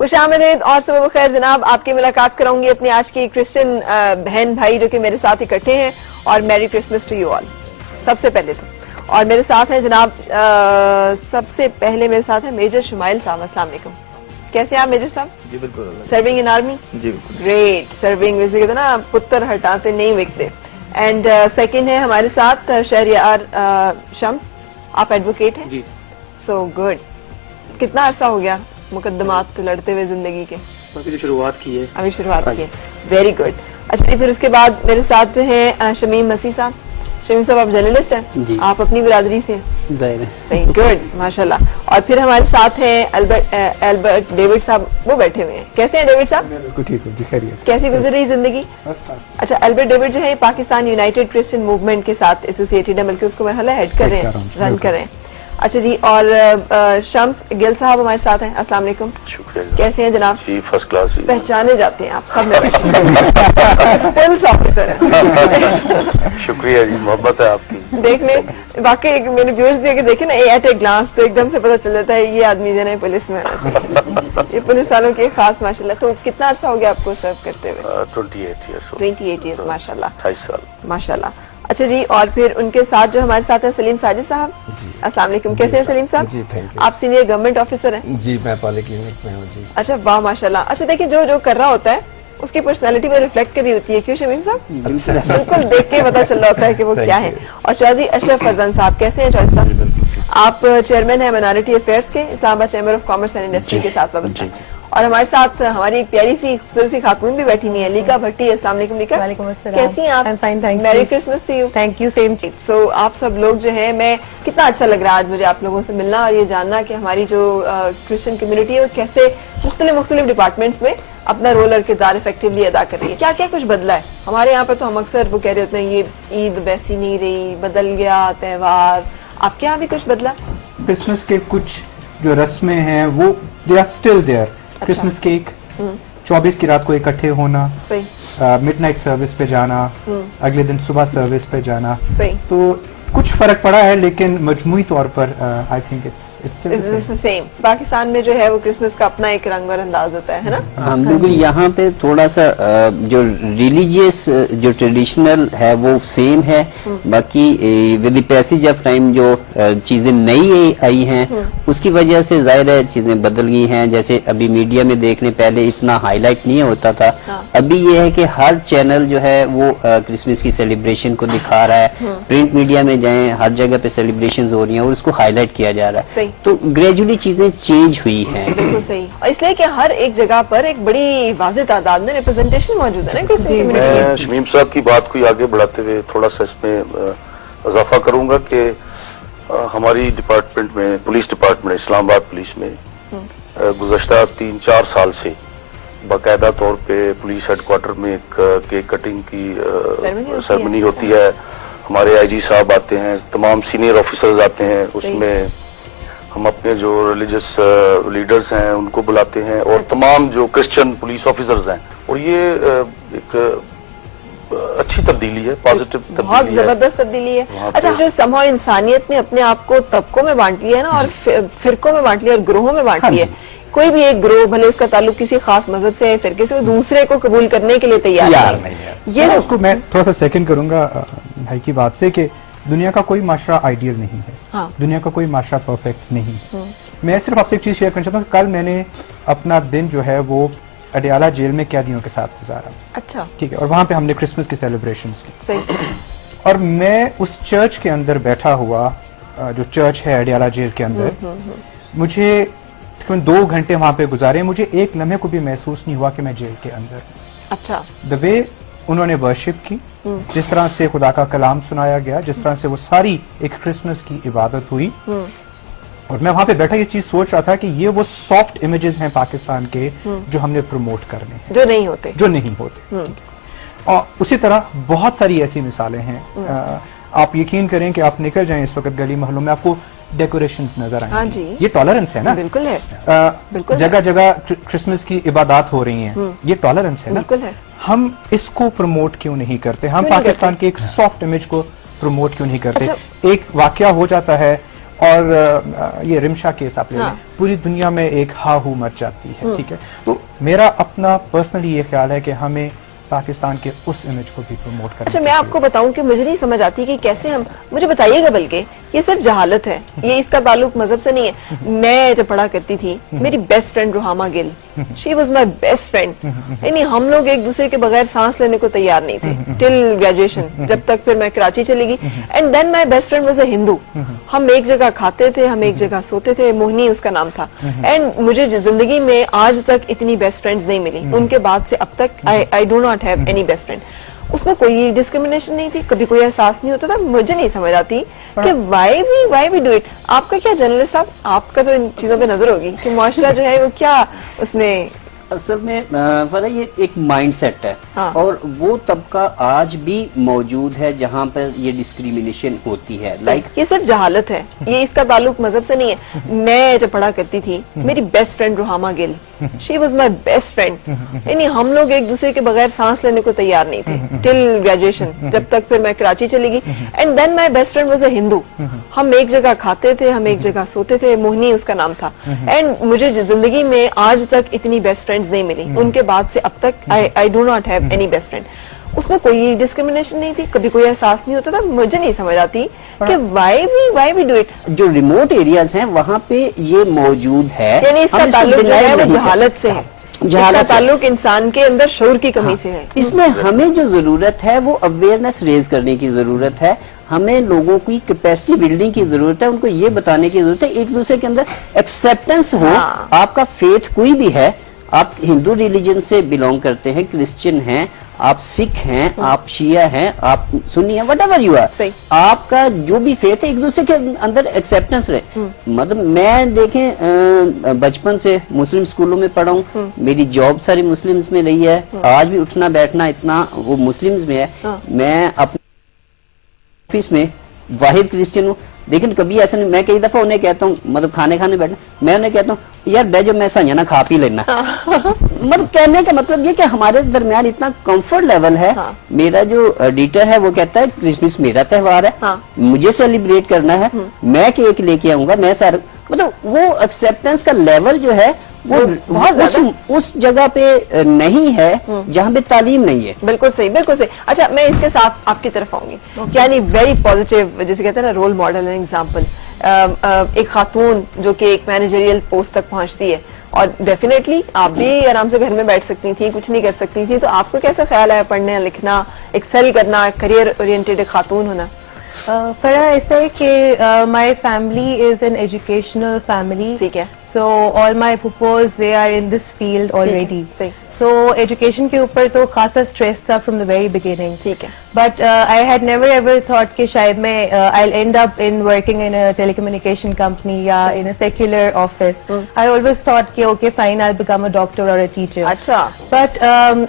خوش آمدید اور صبح بخیر جناب. آپ کی ملاقات کراؤں گی اپنی آج کی کرسچن بہن بھائی جو کہ میرے ساتھ اکٹھے ہیں, اور میری کرسمس ٹو یو آل سب سے پہلے تو. اور میرے ساتھ ہیں جناب, سب سے پہلے میرے ساتھ ہیں میجر شمائل صاحب. السلام علیکم, کیسے ہیں آپ میجر صاحب؟ جی بالکل. Serving in army? جی بالکل. گریٹ. سرونگ ویسے کہتے ہیں نا پتر ہٹاتے نہیں وکتے. اینڈ سیکنڈ ہے ہمارے ساتھ شہریار شمس, آپ ایڈوکیٹ ہیں؟ جی. So good. کتنا عرصہ ہو گیا مقدمات لڑتے ہوئے زندگی کے؟ ابھی شروعات کی ہے. ابھی شروعات کی ہے. Very good. اچھا پھر اس کے بعد میرے ساتھ جو ہیں شمیم مسیح صاحب. شمیم صاحب آپ جرنلسٹ ہیں؟ جی. آپ اپنی برادری سے ہیں؟ ظاہر ہے. صحیح, گڈ, ماشاء اللہ. اور پھر ہمارے ساتھ ہیں البرٹ ڈیوڈ صاحب, وہ بیٹھے ہوئے ہیں. کیسے ہیں ڈیوڈ صاحب؟ بالکل ٹھیک ہے جی, خیریت. کیسی گزر رہی زندگی؟ اچھا, البرٹ ڈیوڈ جو ہے پاکستان یونائٹڈ کرسچن موومنٹ کے ساتھ ایسوسیٹڈ ہے, بلکہ اس کو مرحلہ ہیڈ کر رہے ہیں, رن کر رہے ہیں. اچھا جی, اور شمس گل صاحب ہمارے ساتھ ہیں. السلام علیکم. شکریہ. کیسے ہیں جناب؟ جی فرسٹ کلاس. پہچانے جاتے ہیں آپ سب میں پولیس آفیسر ہیں. شکریہ جی, محبت ہے آپ کی. دیکھ لیں واقعی میں نے ویورز دیا کہ دیکھیں نا ایٹ اے گلانس تو ایک دم سے پتہ چل جاتا ہے یہ آدمی جو ہے پولیس میں آنا چاہیے. یہ پولیس والوں کی خاص ماشاء اللہ. تو کتنا عرصہ ہو گیا آپ کو سرو کرتے ہوئے؟ 28 ایئرس. 28 ایئرس, ماشاء اللہ. 28 سال. ماشاء اللہ. اچھا جی, اور پھر ان کے ساتھ جو ہمارے ساتھ ہیں سلیم ساجد صاحب. السلام علیکم, کیسے ہیں سلیم صاحب؟ جی تھینک یو. آپ سینئر گورنمنٹ آفیسر ہیں؟ جی میں پالی کلینک میں ہوں. جی. اچھا واہ ماشاء اللہ. اچھا دیکھیں جو کر رہا ہوتا ہے اس کی پرسنالٹی میں ریفلیکٹ کری ہوتی ہے, کیوں شمیم صاحب؟ بالکل دیکھ کے پتا چل رہا ہوتا ہے کہ وہ کیا ہے. اور چودھری اشرف فرزان صاحب, کیسے ہیں چودھری صاحب؟ آپ چیئرمین ہیں مائنارٹی افیئرس کے, اسلام آباد chamber of commerce and industry کے ساتھ وابستہ. اور ہمارے ساتھ ہماری ایک پیاری سی خوبصورت سی خاتون بھی بیٹھی ہوئی ہے, لیکا بھٹی. السلام علیکم لیکا. وعلیکم السلام. کیسی ہیں آپ؟ میری Christmas to you. Thank you, same چیز. سو آپ سب لوگ جو ہیں, میں کتنا اچھا لگ رہا ہے آج مجھے آپ لوگوں سے ملنا اور یہ جاننا کہ ہماری جو کرسچن کمیونٹی ہے وہ کیسے مختلف ڈپارٹمنٹس میں اپنا رول اور کردار افیکٹولی ادا کر رہی ہے. کیا کیا کچھ بدلا ہے ہمارے یہاں پر؟ تو ہم اکثر وہ کہہ رہے ہوتے ہیں یہ عید ویسی نہیں رہی, بدل گیا تہوار. آپ کے یہاں بھی کچھ بدلا؟ کرسمس کے کچھ جو رسمیں ہیں وہ they are still there. Christmas cake 24 کی رات کو اکٹھے ہونا, مڈ نائٹ سروس پہ جانا, اگلے دن صبح سروس پہ جانا, تو کچچھ فرق پڑا ہے, لیکن مجموعی طور پر آئی تھنک سیم. پاکستان میں جو ہے وہ کرسمس کا اپنا ایک رنگ اور انداز ہوتا ہے نا. ہم لوگ یہاں پہ تھوڑا سا جو ریلیجیس جو ٹریڈیشنل ہے وہ سیم ہے, باقی with the passage of time جو چیزیں نئی آئی ہیں اس کی وجہ سے ظاہر ہے چیزیں بدل گئی ہیں. جیسے ابھی میڈیا میں دیکھنے پہلے اتنا ہائی لائٹ نہیں ہوتا تھا, ابھی یہ ہے کہ ہر چینل جو ہے وہ کرسمس کی سیلیبریشن کو دکھا رہا ہے. پرنٹ میڈیا میں جائیں ہر جگہ پہ سیلیبریشنز ہو رہی ہیں اور اس کو ہائی لائٹ کیا جا رہا ہے. تو گریجولی چیزیں چینج ہوئی ہیں. بالکل صحیح. اور اس لیے کہ ہر ایک جگہ پر ایک بڑی واضح تعداد میں ریپرزنٹیشن موجود ہے نا. میں شمیم صاحب کی بات کو آگے بڑھاتے ہوئے تھوڑا سا اس میں اضافہ کروں گا کہ ہماری ڈپارٹمنٹ میں, پولیس ڈپارٹمنٹ اسلام آباد پولیس میں گزشتہ 3-4 سال سے باقاعدہ طور پہ پولیس ہیڈ کوارٹر میں ایک کیک کٹنگ کی سرمنی ہوتی ہے. ہمارے آئی جی صاحب آتے ہیں, تمام سینئر آفیسرز آتے ہیں. اس میں ہم اپنے جو ریلیجس لیڈرز ہیں ان کو بلاتے ہیں اور تمام جو کرسچن پولیس آفیسرز ہیں. اور یہ ایک اچھی تبدیلی ہے, پازیٹو تبدیلی ہے, بہت زبردست تبدیلی ہے. اچھا, جو سمہو انسانیت نے اپنے آپ کو طبقوں میں بانٹ لیا ہے نا, اور فرقوں میں بانٹ لیا اور گروہوں میں بانٹ لیا ہے. کوئی بھی ایک گروہ بھلے اس کا تعلق کسی خاص مذہب سے ہے, فرقے سے, وہ دوسرے کو قبول کرنے کے لیے تیار نہیں ہے. یہ اس کو میں تھوڑا سا سیکنڈ کروں گا بھائی کی بات سے کہ دنیا کا کوئی معاشرہ آئیڈیل نہیں ہے, دنیا کا کوئی معاشرہ پرفیکٹ نہیں. میں صرف آپ سے ایک چیز شیئر کرنا چاہتا ہوں کہ کل میں نے اپنا دن جو ہے وہ اڈیالہ جیل میں قیدیوں کے ساتھ گزارا. اچھا ٹھیک ہے. اور وہاں پہ ہم نے کرسمس کی سیلیبریشنز کی, اور میں اس چرچ کے اندر بیٹھا ہوا, جو چرچ ہے اڈیالہ جیل کے اندر, مجھے 2 گھنٹے وہاں پہ گزارے, مجھے ایک لمحے کو بھی محسوس نہیں ہوا کہ میں جیل کے اندر. اچھا. دا وے انہوں نے ورشپ کی, جس طرح سے خدا کا کلام سنایا گیا, جس طرح سے وہ ساری ایک کرسمس کی عبادت ہوئی, اور میں وہاں پہ بیٹھا یہ چیز سوچ رہا تھا کہ یہ وہ سافٹ امیجز ہیں پاکستان کے جو ہم نے پروموٹ کرنے ہیں, جو نہیں ہوتے. اور اسی طرح بہت ساری ایسی مثالیں ہیں. آپ یقین کریں کہ آپ نکل جائیں اس وقت گلی محلوں میں, آپ کو ڈیکوریشنز نظر آئیں گی. یہ ٹالرنس ہے نا. بالکل ہے. جگہ جگہ کرسمس کی عبادات ہو رہی ہیں, یہ ٹالرنس ہے نا. ہم اس کو پروموٹ کیوں نہیں کرتے؟ ہم پاکستان کے ایک سافٹ امیج کو پروموٹ کیوں نہیں کرتے؟ ایک واقعہ ہو جاتا ہے اور یہ رمشا کیس آپ لے لیں، پوری دنیا میں ایک ہا ہو مچ جاتی ہے، ٹھیک ہے. تو میرا اپنا پرسنلی یہ خیال ہے کہ ہمیں پاکستان کے اس امیج کو بھی پروموٹ کرنا. اچھا، میں آپ کو بتاؤں کہ مجھے نہیں سمجھ آتی کہ کیسے ہم، مجھے بتائیے گا بلکہ یہ صرف جہالت ہے، یہ اس کا تعلق مذہب سے نہیں ہے. میں جب پڑھا کرتی تھی، میری best friend Ruhama Gul, she was my best friend. یعنی ہم لوگ ایک دوسرے کے بغیر سانس لینے کو تیار نہیں تھے ٹل گریجویشن، جب تک پھر میں کراچی چلی گئی. And then my best friend was a Hindu. ہم ایک جگہ کھاتے تھے، ہم ایک جگہ سوتے تھے، موہنی اس کا نام تھا. اینڈ مجھے زندگی میں آج تک اتنی بیسٹ فرینڈز نہیں ملی. ان کے بعد سے اب تک I do not have any best friend. اس میں کوئی ڈسکریمنیشن نہیں تھی، کبھی کوئی احساس نہیں ہوتا تھا. مجھے نہیں سمجھ آتی کہ وائی وی ڈو اٹ. آپ کا کیا جرنلسٹ صاحب، آپ کا تو ان چیزوں پہ نظر ہوگی کہ معاشرہ جو ہے وہ کیا اس میں. اصل میں فرح یہ ایک مائنڈ سیٹ ہے، اور وہ طبقہ آج بھی موجود ہے جہاں پر یہ ڈسکریمنیشن ہوتی ہے. لائک یہ صرف جہالت ہے، یہ اس کا تعلق مذہب سے نہیں ہے. میں جب پڑھا کرتی تھی، میری best friend Ruhama Gul, she was my best friend. یعنی ہم لوگ ایک دوسرے کے بغیر سانس لینے کو تیار نہیں تھے ٹل گریجویشن، جب تک پھر میں کراچی چلی گئی. And then my best friend was a Hindu. ہم ایک جگہ کھاتے تھے، ہم ایک جگہ سوتے تھے، موہنی اس کا نام تھا. اینڈ مجھے زندگی میں آج تک اتنی بیسٹ فرینڈ نہیں ملی. ان کے بعد سے اب تک I do not have any best friend. اس میں کوئی ڈسکریمنیشن نہیں تھی، کبھی کوئی احساس نہیں ہوتا تھا. مجھے نہیں سمجھ آتی کہ وائی وی ڈو اٹ. جو ریموٹ ایریاز ہیں وہاں پہ یہ موجود ہے، یعنی اس کا تعلق جو ہے وہ جہالت سے ہے، جہالت کا تعلق انسان کے اندر شعور کی کمی سے ہے. اس میں ہمیں جو ضرورت ہے وہ اویئرنیس ریز کرنے کی ضرورت ہے. ہمیں لوگوں کی کیپیسٹی بلڈنگ کی ضرورت ہے. ان کو یہ بتانے کی ضرورت ہے ایک دوسرے کے اندر ایکسیپٹنس ہو. آپ کا فیتھ کوئی بھی ہے، آپ ہندو ریلیجن سے بلونگ کرتے ہیں، کرسچن ہیں، آپ سکھ ہیں، آپ شیعہ ہیں، آپ سنی ہیں، وٹ ایور یو آر، آپ کا جو بھی فیتھ ہے ایک دوسرے کے اندر ایکسیپٹنس رہے. مطلب میں دیکھیں بچپن سے مسلم اسکولوں میں پڑھا ہوں، میری جاب ساری مسلمز میں رہی ہے، آج بھی اٹھنا بیٹھنا اتنا وہ مسلمز میں ہے. میں اپنے آفس میں واحد کرسچن ہوں، لیکن کبھی ایسا نہیں. میں کئی دفعہ انہیں کہتا ہوں، مطلب کھانے بیٹھنا، میں انہیں کہتا ہوں یار بے جو میں سنجنا کھا پی لینا. مطلب کہنے کا مطلب یہ کہ ہمارے درمیان اتنا کمفرٹ لیول ہے. میرا جو ایڈیٹر ہے وہ کہتا ہے کرسمس میرا تہوار ہے، مجھے سیلیبریٹ کرنا ہے، میں کیک لے کے آؤں گا، میں سارا. مطلب وہ ایکسیپٹنس کا لیول جو ہے وہ اس جگہ پہ نہیں ہے جہاں پہ تعلیم نہیں ہے. بالکل صحیح، بالکل صحیح. اچھا، میں اس کے ساتھ آپ کی طرف آؤں گی. یعنی ویری پازیٹیو، جیسے کہتے ہیں نا رول ماڈل اینڈ ایگزامپل. ایک خاتون جو کہ ایک مینیجریل پوسٹ تک پہنچتی ہے، اور ڈیفینیٹلی آپ بھی آرام سے گھر میں بیٹھ سکتی تھیں، کچھ نہیں کر سکتی تھی. تو آپ کو کیسا خیال ہے پڑھنا لکھنا، ایکسل کرنا، کریئر اورینٹیڈ ایک خاتون ہونا؟ فرح ایسا ہے کہ my family is an educational family. ٹھیک ہے. So all my pupils, they are in this field already. So education کے اوپر تو خاصا stress تھا from the very beginning. ٹھیک ہے. But I had never ever thought کہ شاید میں I'll end up in working in a telecommunication company یا in a secular office. I always thought کہ okay fine I'll become a doctor or a teacher. اچھا. But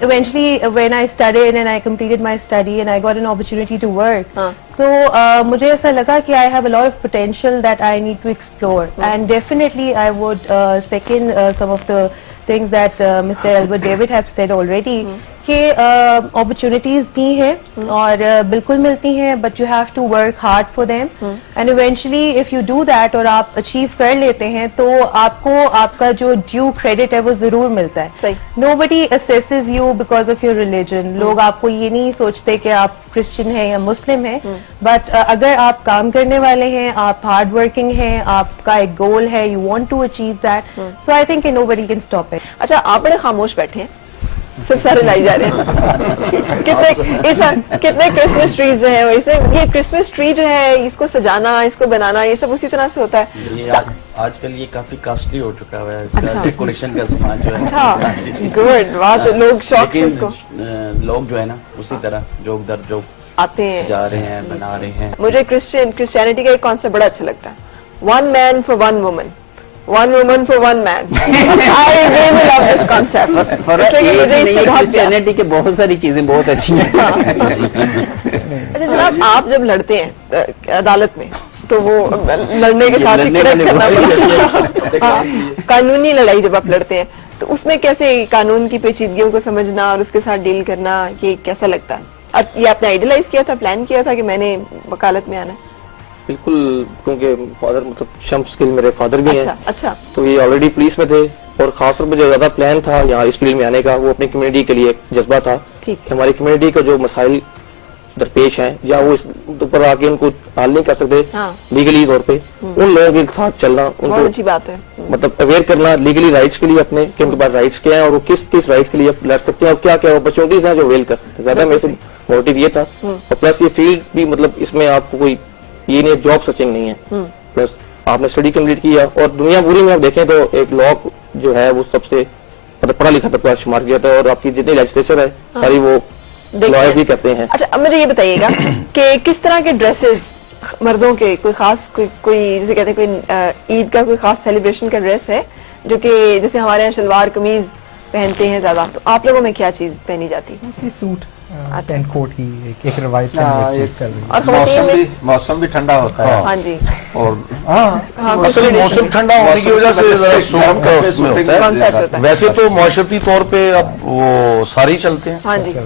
eventually when I studied and I completed my study and I got an opportunity to work. So مجھے ایسا لگا کہ I have a lot of potential that I need to explore. And definitely I would second some of the things that Mr. Albert David have said already. کہ opportunities بھی ہیں اور بالکل ملتی ہیں, but you have to work hard for them and eventually if you do that اور آپ achieve کر لیتے ہیں تو آپ کو آپ کا جو due credit ہے وہ ضرور ملتا ہے. Nobody assesses you because of your religion. لوگ آپ کو یہ نہیں سوچتے کہ آپ کرسچن ہیں یا مسلم ہیں, بٹ اگر آپ کام کرنے والے ہیں, آپ ہارڈ ورکنگ ہیں, آپ کا ایک گول ہے, you want to achieve that, so I think nobody can stop it. اچھا, آپ بڑے خاموش بیٹھے ہیں, سب سارے لائی جا رہے ہیں. کتنے کرسمس ٹریز ہیں, ویسے یہ کرسمس ٹری جو ہے اس کو سجانا, اس کو بنانا, یہ سب اسی طرح سے ہوتا ہے. آج کل یہ کافی کاسٹلی ہو چکا ہے اس کا ڈیکوریشن کا سامان جو ہے. اچھا, گڈ بات. لوگ شوق سے اس کو, لوگ جو ہے نا اسی طرح جوک در جوک آتے ہیں, جا رہے ہیں, بنا رہے ہیں. مجھے کرسچینٹی کا ایک کانسیپٹ بڑا اچھا لگتا ہے, one man for one woman, one woman for one man. I really love this concept. Christianity کے بہت ساری چیزیں بہت اچھی ہیں. اچھا جناب, آپ جب لڑتے ہیں عدالت میں تو وہ لڑنے کے ساتھ کرنا پڑتا ہے, قانونی لڑائی جب آپ لڑتے ہیں تو اس میں کیسے قانون کی پیچیدگیوں کو سمجھنا اور اس کے ساتھ ڈیل کرنا, یہ کیسا لگتا ہے؟ یہ آپ نے آئیڈیلائز کیا تھا, پلان کیا تھا کہ میں نے وکالت میں آنا ہے؟ بالکل، کیونکہ فادر مطلب شمس کے میرے فادر بھی ہیں. اچھا. تو یہ آلریڈی پولیس میں تھے اور خاص طور پہ جو زیادہ پلان تھا یہاں اس فیلڈ میں آنے کا وہ اپنی کمیونٹی کے لیے ایک جذبہ تھا. ہماری کمیونٹی کا جو مسائل درپیش ہیں یا وہ اس اوپر آ کے ان کو حل نہیں کر سکتے لیگلی طور پہ، ان لوگوں کے ساتھ چلنا، ان کو اچھی بات ہے، مطلب اویئر کرنا لیگلی رائٹس کے لیے اپنے کہ ان کے پاس رائٹس کیا ہیں اور وہ کس رائٹ کے لیے لڑ سکتے ہیں اور کیا کیا اپرچونیٹیز ہیں جو اویل کر سکتے ہیں. زیادہ میرے سے موٹیو یہ تھا. اور پلس یہ فیلڈ بھی مطلب اس میں آپ کو کوئی یہ نہیں جاب سرچنگ نہیں ہے، پلس آپ نے اسٹڈی کمپلیٹ کیا اور دنیا پوری میں آپ دیکھیں تو ایک لا جو ہے وہ سب سے مطلب پڑھا لکھا طبقہ شمار کیا جاتا ہے اور آپ کی جتنی لیجسلیچر ہے ساری وہ لائر بھی کرتے ہیں. اچھا اب مجھے یہ بتائیے گا کہ کس طرح کے ڈریسز مردوں کے کوئی خاص کوئی جیسے کہتے ہیں کوئی عید کا کوئی خاص سیلیبریشن کا ڈریس ہے جو کہ جیسے ہمارے یہاں شلوار قمیض پہنتے ہیں زیادہ، تو آپ لوگوں میں کیا چیز پہنی جاتی ہے؟ سوٹ ٹینٹ کوٹ کی ایک روایت اور خواتین میں موسم بھی ٹھنڈا ہوتا ہے. ہاں جی، اور اصل موسم ٹھنڈا ہونے کی وجہ سے شوق کا اس میں ہوتا ہے. ویسے تو معاشرتی طور پہ اب وہ سارے ہی چلتے ہیں. ہاں جی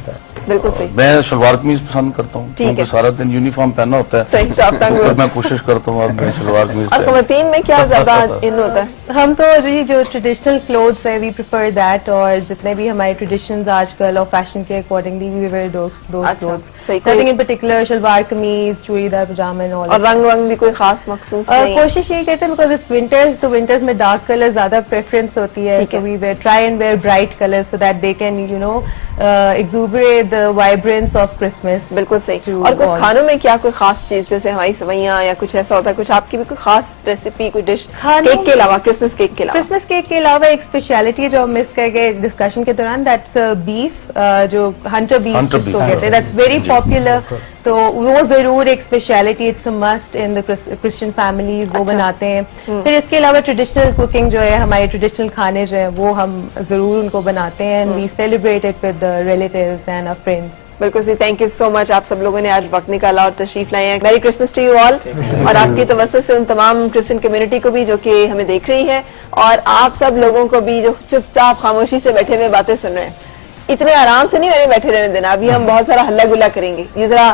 بالکل صحیح. میں شلوار قمیض پسند کرتا ہوں کیونکہ سارا دن یونیفارم پہننا ہوتا ہے. اور میں کوشش کرتا ہوں اب میں شلوار قمیض. اور خواتین میں کیا زیادہ ان ہوتا ہے؟ ہم تو جو ٹریڈیشنل کلوتھس ہے وی پریفر دیٹ، اور جتنے بھی ہمارے ٹریڈیشنز آج کل اور فیشن کے accordingly we wear those clothes. Nothing in particular, shalwar kameez, churidar پاجامہ اور رنگ ونگ بھی کوئی خاص مخصوص کوشش یہ کرتے ہیں بیکاز اٹس ونٹرز، تو ونٹرز میں ڈارک کلر زیادہ پریفرنس ہوتی ہے. So we try and wear bright colour so that they can you know exuberate the vibrance of Christmas. بالکل صحیح. اور کوئی کھانوں میں کیا کوئی خاص چیز جیسے ہماری سوئیاں یا کچھ ایسا ہوتا ہے، کچھ آپ کی بھی کوئی خاص ریسیپی، کوئی ڈش کیک کے علاوہ، کرسمس کیک کے علاوہ؟ کرسمس کیک کے علاوہ ایک اسپیشلٹی جو ہم مس کر گئے ڈسکشن کے دوران، دیٹس بیف، جو ہنٹر بیف جس کو کہتے ہیں، دیٹس ویری پاپولر. تو وہ ضرور ایک speciality, it's a must in the Christian families, وہ بناتے ہیں. پھر اس کے علاوہ ٹریڈیشنل کوکنگ جو ہے، ہمارے ٹریڈیشنل کھانے جو ہیں وہ ہم ضرور ان کو بناتے ہیں. We celebrate it with relatives and our friends. بالکل صحیح. Thank you so much. آپ سب لوگوں نے آج وقت نکالا اور تشریف لائے ہیں. میری کرسمس ٹو یو آل. اور آپ کی توسط سے ان تمام کرسچن کمیونٹی کو بھی جو کہ ہمیں دیکھ رہی ہے، اور آپ سب لوگوں کو بھی جو چپ چاپ خاموشی سے بیٹھے ہوئے باتیں سن رہے ہیں. اتنے آرام سے نہیں میں نے بیٹھے رہنے دینا. ابھی ہم بہت سارا ہلا گلا کریں گے. یہ ذرا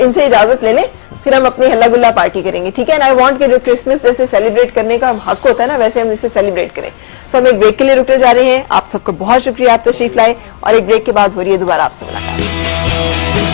ان سے اجازت لے لیں، پھر ہم اپنی ہلا گلا پارٹی کریں گے، ٹھیک ہے؟ آئی وانٹ کہ جو کرسمس جیسے سیلیبریٹ کرنے کا حق ہوتا ہے نا، ویسے ہم اسے سیلیبریٹ کریں. سو ہم ایک بریک کے لیے رکنے جا رہے ہیں. آپ سب کو بہت شکریہ، آپ تشریف لائے، اور ایک بریک کے بعد ہو رہی ہے دوبارہ آپ سے ملاقات.